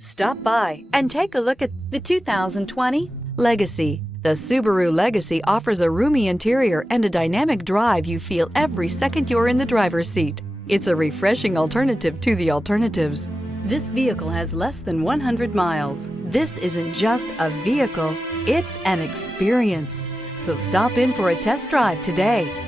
Stop by and take a look at the 2020 Legacy. The Subaru Legacy offers a roomy interior and a dynamic drive you feel every second you're in the driver's seat. It's a refreshing alternative to the alternatives. This vehicle has less than 100 miles. This isn't just a vehicle, it's an experience. So stop in for a test drive today.